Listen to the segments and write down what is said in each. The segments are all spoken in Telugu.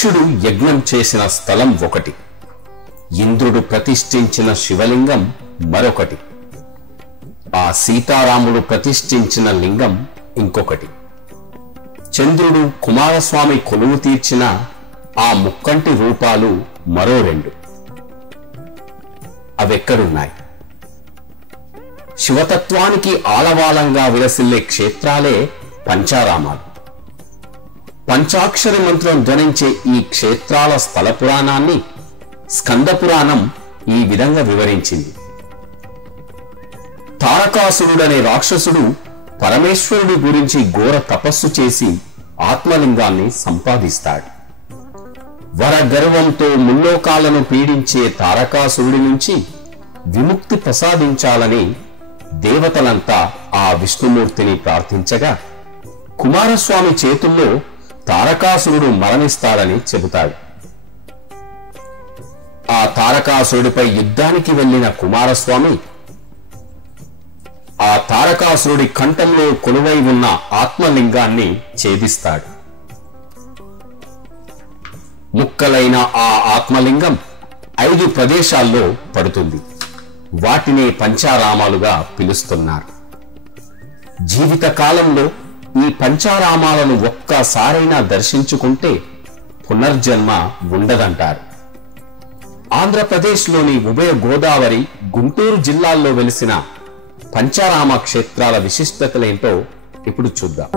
దక్షుడు యజ్ఞం చేసిన స్థలం ఒకటి, ఇంద్రుడు ప్రతిష్ఠించిన శివలింగం మరొకటి, ఆ సీతారాముడు ప్రతిష్ఠించిన లింగం ఇంకొకటి, చంద్రుడు కుమారస్వామి కొలువు తీర్చిన ఆ ముక్కంటి రూపాలు మరో రెండు. అవెక్కడున్నాయి? శివతత్వానికి ఆలవాలంగా విలసిల్లే క్షేత్రాలే పంచారామాలు. పంచాక్షరి మంత్రం ధ్వనించే ఈ క్షేత్రాల స్థల పురాణాన్ని స్కంద పురాణం ఈ విధంగా వివరించింది. తారకాసురుడనే రాక్షసుడు పరమేశ్వరుడి గురించి ఘోర తపస్సు చేసి ఆత్మలింగాన్ని సంపాదిస్తాడు. వరగర్వంతో ముల్లోకాలను పీడించే తారకాసురుడి నుంచి విముక్తి ప్రసాదించాలని దేవతలంతా ఆ విష్ణుమూర్తిని ప్రార్థించగా కుమారస్వామి చేతుల్లో తారకాసురుడు మరణిస్తాడని చెబుతాడు. ఆ తారకాసురుడిపై యుద్ధానికి వెళ్లిన కుమారస్వామి ఆ తారకాసురుడి కంఠంలో కొలువై ఉన్న ఆత్మలింగాన్ని ఛేదిస్తాడు. ముక్కలైన ఆ ఆత్మలింగం 5 ప్రదేశాల్లో పడుతుంది. వాటినే పంచారామాలుగా పిలుస్తున్నారు. జీవిత కాలంలో ఈ పంచారామాలను ఒక్కసారైనా దర్శించుకుంటే పునర్జన్మ ఉండదంటారు. ఆంధ్రప్రదేశ్లోని ఉభయ గోదావరి, గుంటూరు జిల్లాల్లో వెలిసిన పంచారామ క్షేత్రాల విశిష్టతలేంటో ఇప్పుడు చూద్దాం.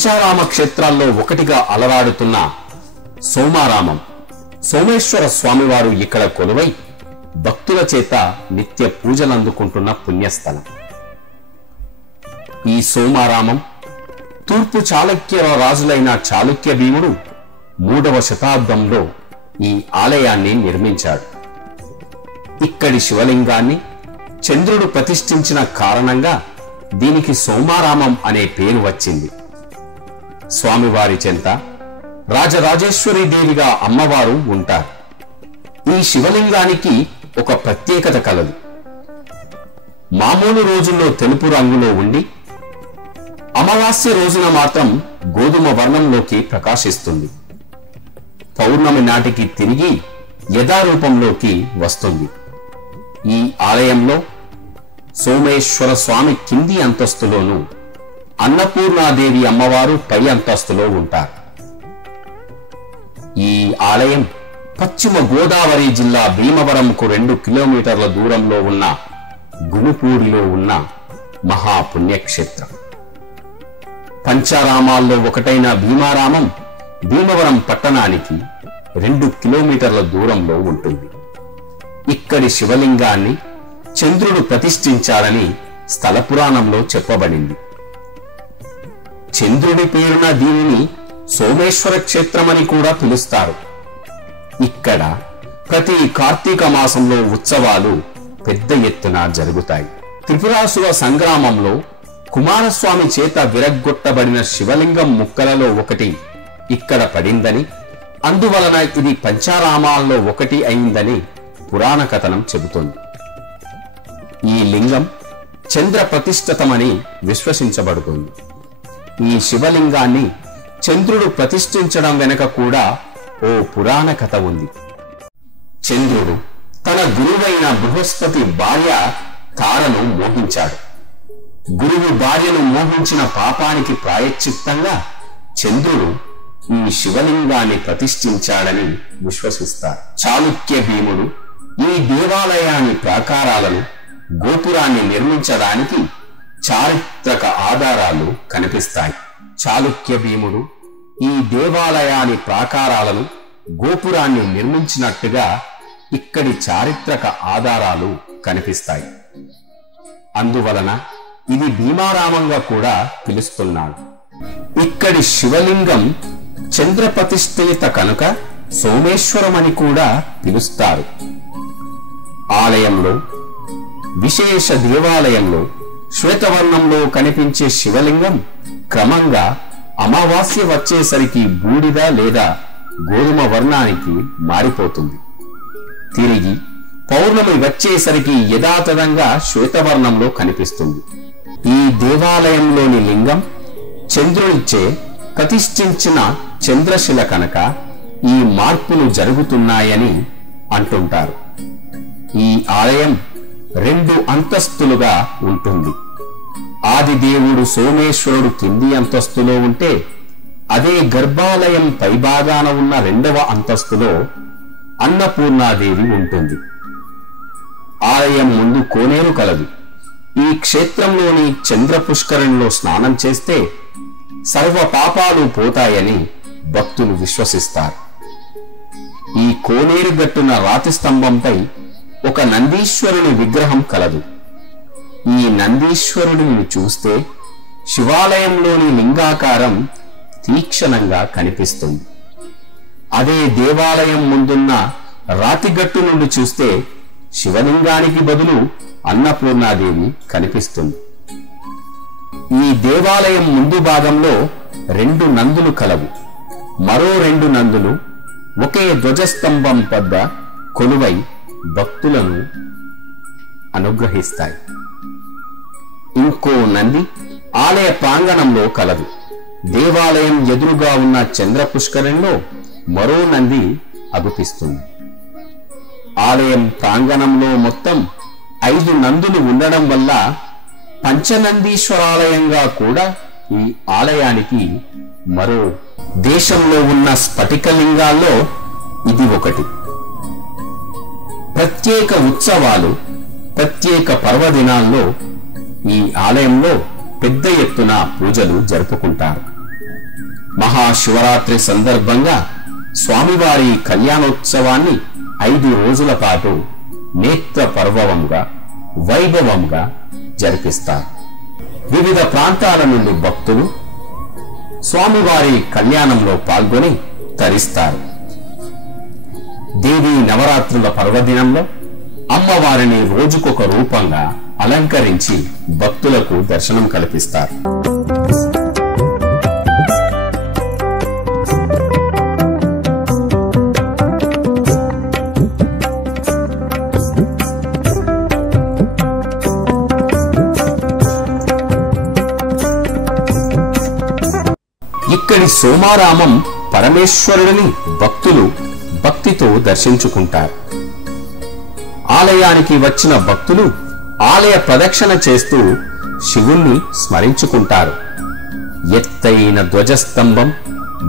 పంచారామ క్షేత్రాల్లో ఒకటిగా అలరాడుతున్న సోమారామం, సోమేశ్వర స్వామివారు ఇక్కడ కొలువై భక్తుల చేత నిత్య పూజలందుకుంటున్న పుణ్యస్థలం. ఈ సోమారామం తూర్పు చాళుక్య రాజులైన చాళుక్య భీముడు 3వ శతాబ్దంలో ఈ ఆలయాన్ని నిర్మించాడు. ఇక్కడి శివలింగాన్ని చంద్రుడు ప్రతిష్ఠించిన కారణంగా దీనికి సోమారామం అనే పేరు వచ్చింది. స్వామివారి చెంత రాజరాజేశ్వరి దేవిగా అమ్మవారు ఉంటారు. ఈ శివలింగానికి ఒక ప్రత్యేకత కలదు. మామూలు రోజుల్లో తెలుపు రంగులో ఉండి అమావాస్య రోజున మాత్రం గోధుమ వర్ణంలోకి ప్రకాశిస్తుంది. పౌర్ణమి నాటికి తిరిగి యథారూపంలోకి వస్తుంది. ఈ ఆలయంలో సోమేశ్వర స్వామి కింది అంతస్తులోను, అన్నపూర్ణాదేవి అమ్మవారు పై అంతస్తులో ఉంటారు. ఈ ఆలయం పశ్చిమ గోదావరి జిల్లా భీమవరంకు 2 కిలోమీటర్ల దూరంలో ఉన్న గునుపూడిలో ఉన్న మహాపుణ్యక్షేత్రం. పంచారామాల్లో ఒకటైన భీమారామం భీమవరం పట్టణానికి 2 కిలోమీటర్ల దూరంలో ఉంటుంది. ఇక్కడి శివలింగాన్ని చంద్రుడు ప్రతిష్ఠించాలని స్థల పురాణంలో చెప్పబడింది. చంద్రుడి పేరున దీనిని సోమేశ్వర క్షేత్రమని కూడా పిలుస్తారు. ఇక్కడ ప్రతి కార్తీక మాసంలో ఉత్సవాలు పెద్ద ఎత్తున జరుగుతాయి. త్రిపురాసుర సంగ్రామంలో కుమారస్వామి చేత విరగ్గొట్టబడిన శివలింగం ముక్కలలో ఒకటి ఇక్కడ పడిందని, అందువలన ఇది పంచారామాల్లో ఒకటి అయిందని పురాణ కథనం చెబుతోంది. ఈ లింగం చంద్ర ప్రతిష్ఠితమని విశ్వసించబడుతోంది. ఈ శివలింగాన్ని చంద్రుడు ప్రతిష్ఠించడం వెనుక కూడా ఓ పురాణ కథ ఉంది. చంద్రుడు తన గురువైన బృహస్పతి భార్య తారను మోహించాడు. గురువు భార్యను మోహించిన పాపానికి ప్రాయశ్చిత్తంగా చంద్రుడు ఈ శివలింగాన్ని ప్రతిష్ఠించాడని విశ్వసిస్తారు. చాళుక్య భీముడు ఈ దేవాలయాన్ని ప్రాకారాలను, గోపురాన్ని నిర్మించడానికి చారిత్రక ఆధారాలు కనిపిస్తాయి. చాళుక్య భీముడు ఈ దేవాలయాని ప్రాకారాలను, గోపురాన్ని నిర్మించినట్టుగా ఇక్కడి చారిత్రక ఆధారాలు కనిపిస్తాయి. అందువలన ఇది భీమారామంగా కూడా పిలుస్తున్నాడు. ఇక్కడి శివలింగం చంద్రప్రతిష్ఠిత కనుక సోమేశ్వరమని కూడా పిలుస్తారు. ఆలయంలో, విశేష దేవాలయంలో శ్వేతవర్ణంలో కనిపించే శివలింగం క్రమంగా అమావాస్య వచ్చేసరికి బూడిద లేదా గోధుమ వర్ణానికి మారిపోతుంది. తిరిగి పౌర్ణమి వచ్చేసరికి యథాతథంగా శ్వేతవర్ణంలో కనిపిస్తుంది. ఈ దేవాలయంలోని లింగం చంద్రునిచే ప్రతిష్ఠించిన చంద్రశిల కనుక ఈ మార్పులు జరుగుతున్నాయని అంటుంటారు. ఈ ఆలయం 2 అంతస్తులుగా ఉంటుంది. ఆదిదేవుడు సోమేశ్వరుడు కింది అంతస్తులో ఉంటే, అదే గర్భాలయం పైభాగాన ఉన్న 2వ అంతస్తులో అన్నపూర్ణాదేవి ఉంటుంది. ఆలయం ముందు కోనేరు కలదు. ఈ క్షేత్రంలోని చంద్ర పుష్కరంలో స్నానం చేస్తే సర్వ పాపాలు పోతాయని భక్తులు విశ్వసిస్తారు. ఈ కోనేరు గట్టున రాతి స్తంభంపై ఒక నందీశ్వరుని విగ్రహం కలదు. ఈ నందీశ్వరుడిని చూస్తే శివాలయంలోని లింగాకారం తీక్షణంగా కనిపిస్తుంది. అదే దేవాలయం ముందున్న రాతిగట్టు నుండి చూస్తే శివలింగానికి బదులు అన్నపూర్ణాదేవి కనిపిస్తుంది. ఈ దేవాలయం ముందు భాగంలో 2 నందులు కలవు. మరో 2 నందులు ఒకే ధ్వజస్తంభం వద్ద కొలువై భక్తులను అనుగ్రహిస్తాయి. ఇంకో నంది ఆలయ ప్రాంగణంలో కలదు. దేవాలయం ఎదురుగా ఉన్న చంద్ర పుష్కరంలో మరో నంది అగుపిస్తుంది. ఆలయం ప్రాంగణంలో మొత్తం 5 నందులు ఉండడం వల్ల పంచనందీశ్వరాలయంగా కూడా ఈ ఆలయానికి మరో దేశంలో ఉన్న స్ఫటికలింగాల్లో ఇది ఒకటి. ప్రత్యేక ఉత్సవాలు, ప్రత్యేక పర్వదినాల్లో ఈ ఆలయంలో పెద్ద ఎత్తున పూజలు జరుపుకుంటారు. మహాశివరాత్రి సందర్భంగా స్వామివారి కళ్యాణోత్సవాన్ని 5 రోజుల పాటు నేత్ర పర్వముగా, వైభవంగా జరిపిస్తారు. వివిధ ప్రాంతాల నుండి భక్తులు స్వామివారి కళ్యాణంలో పాల్గొని తరిస్తారు. దేవీ నవరాత్రుల పర్వదినంలో అమ్మవారిని రోజుకొక రూపంగా అలంకరించి భక్తులకు దర్శనం కల్పిస్తారు. ఇక్కడి సోమారామం పరమేశ్వరుడిని భక్తులు భక్తితో దర్శించుకుంటారు. ఆలయానికి వచ్చిన భక్తులు ఆలయ ప్రదక్షిణ చేస్తూ శివుణ్ణి స్మరించుకుంటారు. ఎత్తైన ధ్వజస్తంభం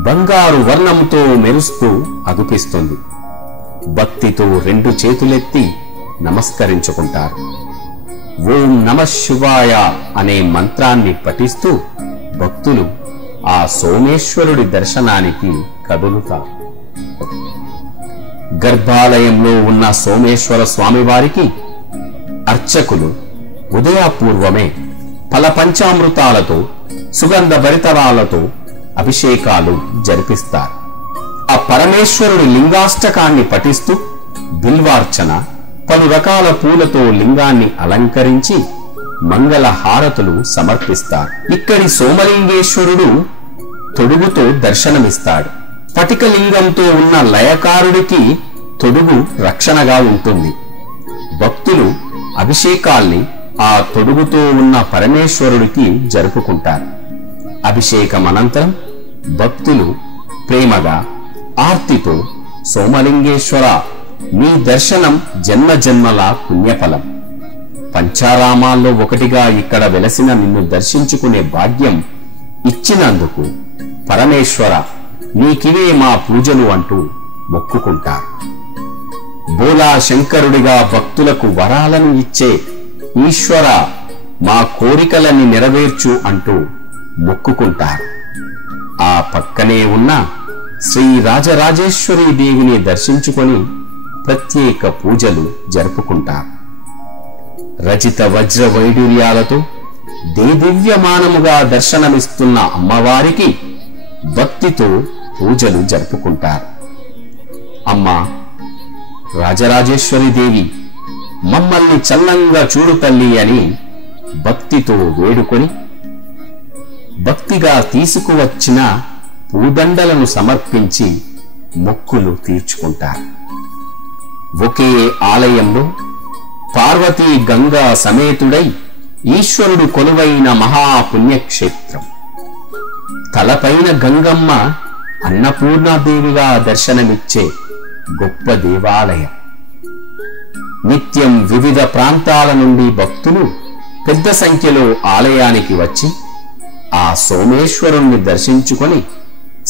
బంగారు వర్ణంతో మెరుస్తూ అగుపిస్తుంది. భక్తితో 2 చేతులెత్తి నమస్కరించుకుంటారు. ఓం నమః శివాయ అనే మంత్రాన్ని పఠిస్తూ భక్తులు ఆ సోమేశ్వరుడి దర్శనానికి కదులుతారు. గర్భాలయంలో ఉన్న సోమేశ్వర స్వామివారికి అర్చకులు ఉదయపూర్వమే ఫల పంచామృతాలతో, సుగంధ భరితరాలతో అభిషేకాలు జరిపిస్తారు. ఆ పరమేశ్వరుడి లింగాష్టకాన్ని పఠిస్తూ బిల్వార్చన, పలు రకాల పూలతో లింగాన్ని అలంకరించి మంగళ హారతులు సమర్పిస్తారు. ఇక్కడి సోమలింగేశ్వరుడు తొడుగుతో దర్శనమిస్తాడు. స్ఫటికలింగంతో ఉన్న లయకారుడికి తొడుగు రక్షణగా ఉంటుంది. భక్తులు అభిషేకాల్ని ఆ తొడుగుతో ఉన్న పరమేశ్వరుడికి జరుపుకుంటారు. అభిషేకం అనంతరం భక్తులు ప్రేమగా ఆర్తితో సోమలింగేశ్వర, నీ దర్శనం జన్మ జన్మల పుణ్యఫలం. పంచారామాల్లో ఒకటిగా ఇక్కడ వెలసిన నిన్ను దర్శించుకునే భాగ్యం ఇచ్చినందుకు పరమేశ్వర, నీకివే మా పూజలు అంటూ మొక్కుకుంటారు. బోలా శంకరుడిగా భక్తులకు వరాలను ఇచ్చే ఈశ్వర, మా కోరికలని నెరవేర్చు అంటూ మొక్కుకుంటారు. ఆ ఆ పక్కనే ఉన్న శ్రీ రాజరాజేశ్వరి దేవిని దర్శించుకొని ప్రత్యేక పూజలు జరుపుకుంటారు. రజిత వజ్ర వైడూర్యాలతో దేదివ్యమానముగా దర్శనమిస్తున్న అమ్మవారికి భక్తితో పూజలు జరుపుకుంటారు. అమ్మా రాజరాజేశ్వరి దేవి, మమ్మల్ని చల్లంగా చూడు తల్లి అని భక్తితో వేడుకొని భక్తిగా తీసుకువచ్చిన పూదండలను సమర్పించి మొక్కులు తీర్చుకుంటారు. ఒకే ఆలయంలో పార్వతీ గంగా సమేతుడై ఈశ్వరుడు కొలువైన మహాపుణ్యక్షేత్రం. తలపైన గంగమ్మ అన్నపూర్ణాదేవిగా దర్శనమిచ్చే గొప్ప దేవాలయం. నిత్యం వివిధ ప్రాంతాల నుండి భక్తులు పెద్ద సంఖ్యలో ఆలయానికి వచ్చి ఆ సోమేశ్వరుణ్ణి దర్శించుకొని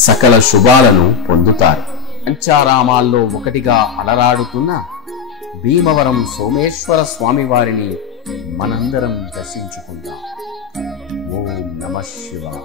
సకల శుభాలను పొందుతారు. పంచారామాల్లో ఒకటిగా అలరాడుతున్న భీమవరం సోమేశ్వర స్వామివారిని మనందరం దర్శించుకుందాం. ఓం నమః శివాయ.